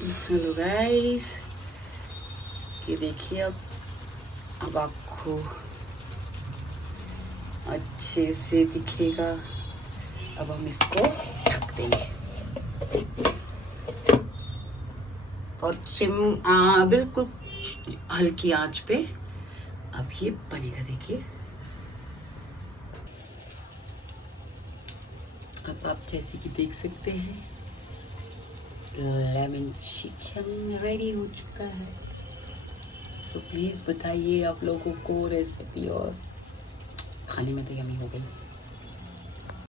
Hello guys, ये देखिए अब आपको अच्छे से दिखेगा। अब हम इसको ढक देंगे और बिल्कुल हल्की आंच पे अब ये बनेगा। देखिए अब आप जैसे कि देख सकते हैं लेमन चिकन रेडी हो चुका है। तो प्लीज़ बताइए आप लोगों को रेसिपी, और खाने में तो यम्मी हो गई।